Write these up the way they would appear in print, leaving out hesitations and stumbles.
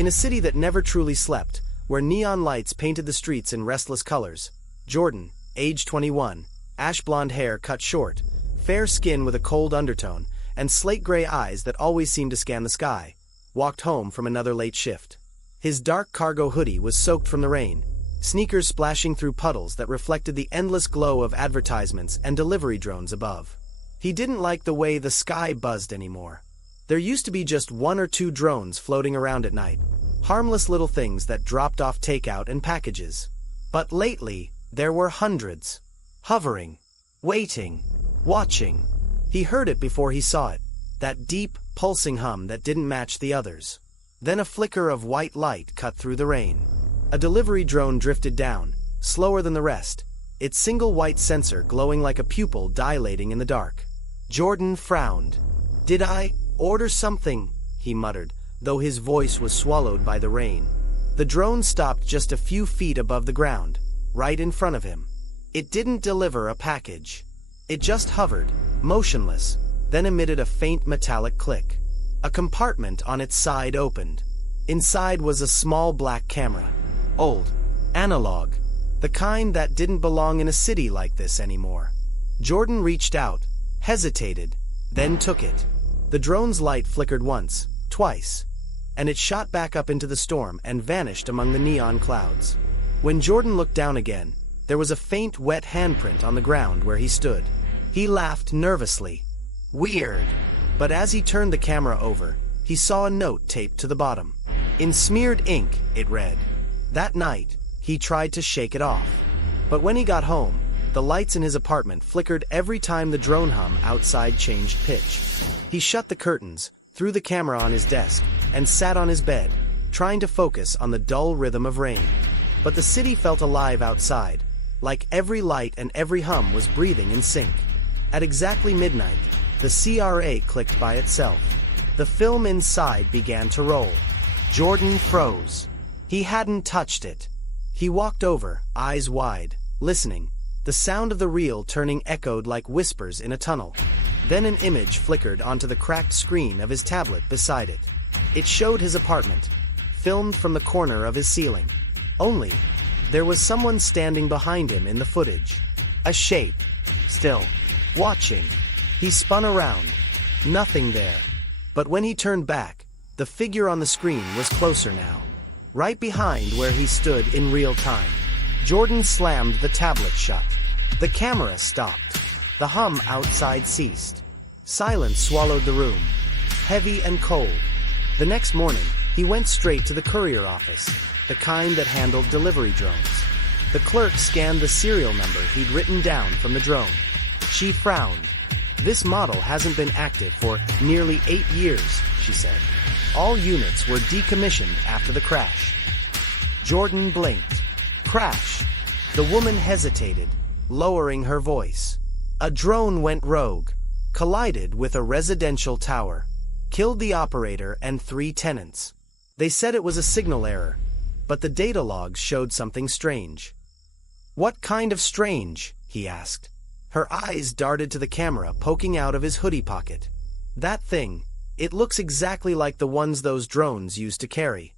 In a city that never truly slept, where neon lights painted the streets in restless colors, Jordan, age 21, ash blonde hair cut short, fair skin with a cold undertone, and slate-gray eyes that always seemed to scan the sky, walked home from another late shift. His dark cargo hoodie was soaked from the rain, sneakers splashing through puddles that reflected the endless glow of advertisements and delivery drones above. He didn't like the way the sky buzzed anymore. There used to be just 1 or 2 drones floating around at night, harmless little things that dropped off takeout and packages. But lately, there were hundreds. Hovering, waiting, watching. He heard it before he saw it, that deep, pulsing hum that didn't match the others. Then a flicker of white light cut through the rain. A delivery drone drifted down, slower than the rest, its single white sensor glowing like a pupil dilating in the dark. Jordan frowned. "Did I order something?" he muttered, though his voice was swallowed by the rain. The drone stopped just a few feet above the ground, right in front of him. It didn't deliver a package. It just hovered, motionless, then emitted a faint metallic click. A compartment on its side opened. Inside was a small black camera. Old, analog, the kind that didn't belong in a city like this anymore. Jordan reached out, hesitated, then took it. The drone's light flickered once, twice, and it shot back up into the storm and vanished among the neon clouds. When Jordan looked down again, there was a faint wet handprint on the ground where he stood. He laughed nervously. Weird. But as he turned the camera over, he saw a note taped to the bottom. In smeared ink, it read. That night, he tried to shake it off. But when he got home, the lights in his apartment flickered every time the drone hum outside changed pitch. He shut the curtains, threw the camera on his desk, and sat on his bed, trying to focus on the dull rhythm of rain. But the city felt alive outside, like every light and every hum was breathing in sync. At exactly midnight, the CRA clicked by itself. The film inside began to roll. Jordan froze. He hadn't touched it. He walked over, eyes wide, listening. The sound of the reel turning echoed like whispers in a tunnel. Then an image flickered onto the cracked screen of his tablet beside it. It showed his apartment, filmed from the corner of his ceiling. Only, there was someone standing behind him in the footage. A shape, still, watching. He spun around. Nothing there. But when he turned back, the figure on the screen was closer now. Right behind where he stood in real time. Jordan slammed the tablet shut. The camera stopped. The hum outside ceased. Silence swallowed the room, heavy and cold. The next morning, he went straight to the courier office, the kind that handled delivery drones. The clerk scanned the serial number he'd written down from the drone. She frowned. "This model hasn't been active for nearly 8 years," she said. "All units were decommissioned after the crash." Jordan blinked. Crash. The woman hesitated, lowering her voice. "A drone went rogue, collided with a residential tower, killed the operator and 3 tenants. They said it was a signal error, but the data logs showed something strange." "What kind of strange?" he asked. Her eyes darted to the camera poking out of his hoodie pocket. "That thing, it looks exactly like the ones those drones used to carry."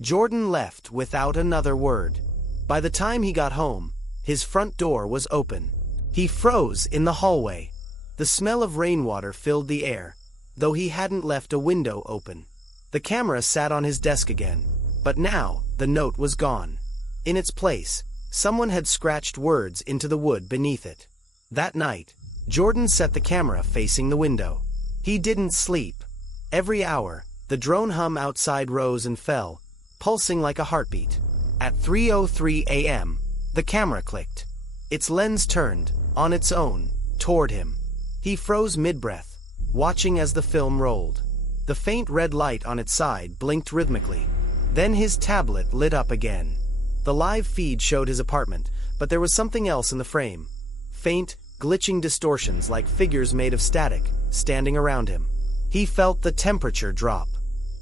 Jordan left without another word. By the time he got home, his front door was open. He froze in the hallway. The smell of rainwater filled the air, though he hadn't left a window open. The camera sat on his desk again, but now the note was gone. In its place, someone had scratched words into the wood beneath it. That night, Jordan set the camera facing the window. He didn't sleep. Every hour, the drone hum outside rose and fell, pulsing like a heartbeat. At 3:03 a.m., the camera clicked. Its lens turned, on its own, toward him. He froze mid-breath, watching as the film rolled. The faint red light on its side blinked rhythmically. Then his tablet lit up again. The live feed showed his apartment, but there was something else in the frame. Faint, glitching distortions like figures made of static, standing around him. He felt the temperature drop.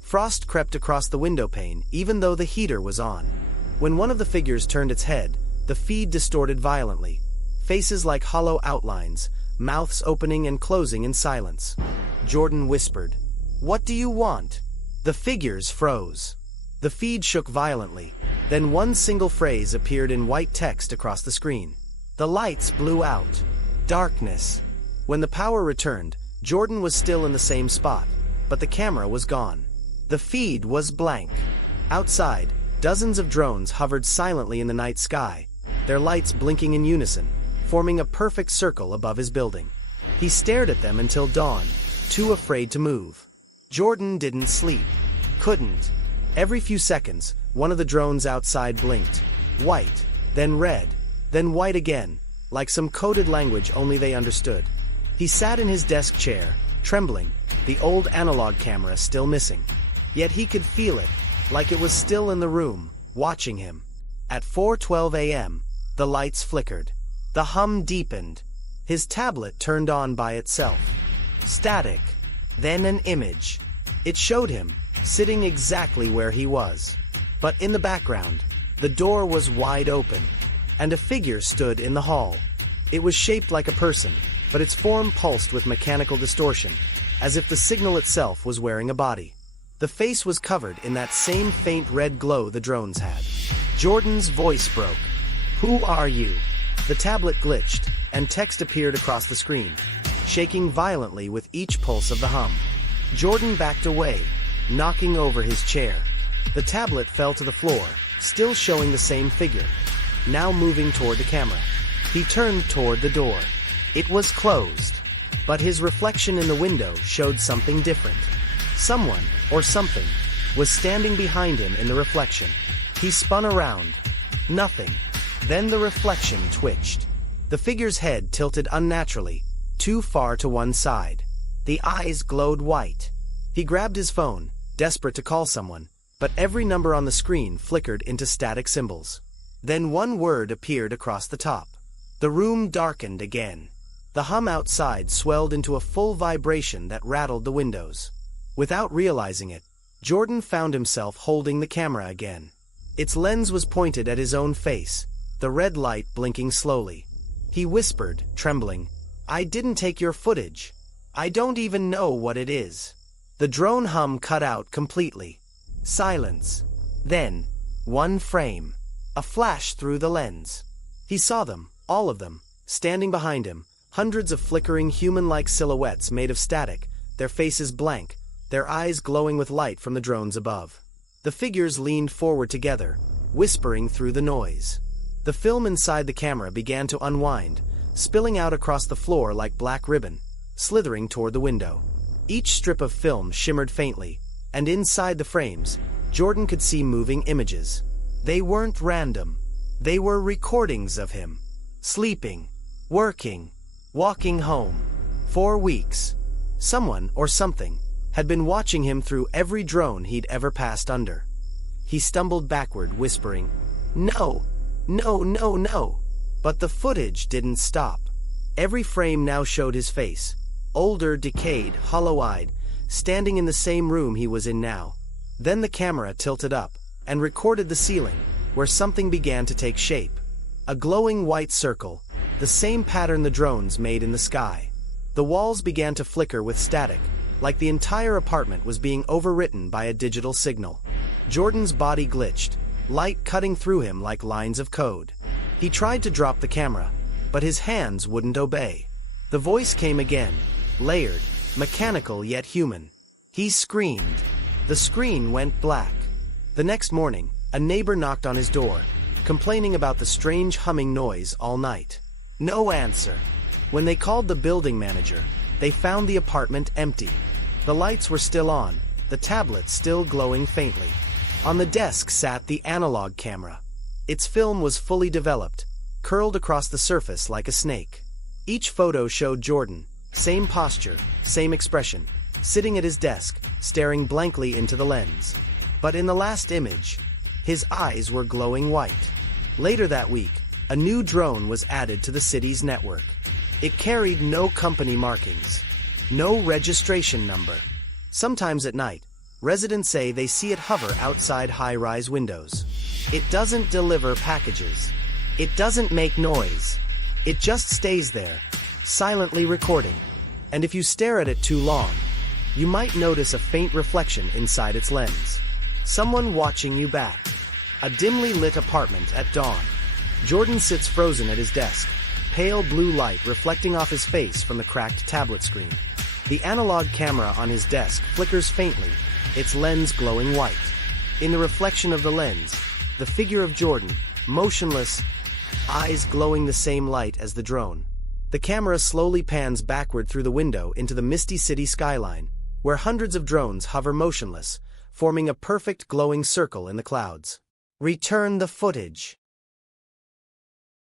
Frost crept across the window pane, even though the heater was on. When one of the figures turned its head, the feed distorted violently. Faces like hollow outlines, mouths opening and closing in silence. Jordan whispered, "What do you want?" The figures froze. The feed shook violently, then one single phrase appeared in white text across the screen. The lights blew out. Darkness. When the power returned, Jordan was still in the same spot, but the camera was gone. The feed was blank. Outside, dozens of drones hovered silently in the night sky, their lights blinking in unison, forming a perfect circle above his building. He stared at them until dawn, too afraid to move. Jordan didn't sleep. Couldn't. Every few seconds, one of the drones outside blinked. White, then red, then white again, like some coded language only they understood. He sat in his desk chair, trembling, the old analog camera still missing. Yet he could feel it, like it was still in the room, watching him. At 4:12 a.m., the lights flickered. The hum deepened. His tablet turned on by itself. Static. Then an image. It showed him, sitting exactly where he was. But in the background, the door was wide open, and a figure stood in the hall. It was shaped like a person, but its form pulsed with mechanical distortion, as if the signal itself was wearing a body. The face was covered in that same faint red glow the drones had. Jordan's voice broke. "Who are you?" The tablet glitched, and text appeared across the screen, shaking violently with each pulse of the hum. Jordan backed away, knocking over his chair. The tablet fell to the floor, still showing the same figure, now moving toward the camera. He turned toward the door. It was closed, but his reflection in the window showed something different. Someone, or something, was standing behind him in the reflection. He spun around. Nothing. Then the reflection twitched. The figure's head tilted unnaturally, too far to one side. The eyes glowed white. He grabbed his phone, desperate to call someone, but every number on the screen flickered into static symbols. Then one word appeared across the top. The room darkened again. The hum outside swelled into a full vibration that rattled the windows. Without realizing it, Jordan found himself holding the camera again. Its lens was pointed at his own face, the red light blinking slowly. He whispered, trembling, "I didn't take your footage. I don't even know what it is." The drone hum cut out completely. Silence. Then, one frame. A flash through the lens. He saw them, all of them, standing behind him, hundreds of flickering human-like silhouettes made of static, their faces blank, their eyes glowing with light from the drones above. The figures leaned forward together, whispering through the noise. The film inside the camera began to unwind, spilling out across the floor like black ribbon, slithering toward the window. Each strip of film shimmered faintly, and inside the frames, Jordan could see moving images. They weren't random. They were recordings of him. Sleeping, working, walking home. 4 weeks. Someone, or something, had been watching him through every drone he'd ever passed under. He stumbled backward, whispering, "No, no, no, no." But the footage didn't stop. Every frame now showed his face, older, decayed, hollow-eyed, standing in the same room he was in now. Then the camera tilted up, and recorded the ceiling, where something began to take shape. A glowing white circle, the same pattern the drones made in the sky. The walls began to flicker with static, like the entire apartment was being overwritten by a digital signal. Jordan's body glitched, light cutting through him like lines of code. He tried to drop the camera, but his hands wouldn't obey. The voice came again, layered, mechanical yet human. He screamed. The screen went black. The next morning, a neighbor knocked on his door, complaining about the strange humming noise all night. No answer. When they called the building manager, they found the apartment empty. The lights were still on, the tablet still glowing faintly. On the desk sat the analog camera. Its film was fully developed, curled across the surface like a snake. Each photo showed Jordan, same posture, same expression, sitting at his desk, staring blankly into the lens. But in the last image, his eyes were glowing white. Later that week, a new drone was added to the city's network. It carried no company markings, no registration number. Sometimes at night, residents say they see it hover outside high-rise windows. It doesn't deliver packages. It doesn't make noise. It just stays there, silently recording. And if you stare at it too long, you might notice a faint reflection inside its lens. Someone watching you back. A dimly lit apartment at dawn. Jordan sits frozen at his desk, pale blue light reflecting off his face from the cracked tablet screen. The analog camera on his desk flickers faintly, its lens glowing white. In the reflection of the lens, the figure of Jordan, motionless, eyes glowing the same light as the drone. The camera slowly pans backward through the window into the misty city skyline, where hundreds of drones hover motionless, forming a perfect glowing circle in the clouds. Return the footage.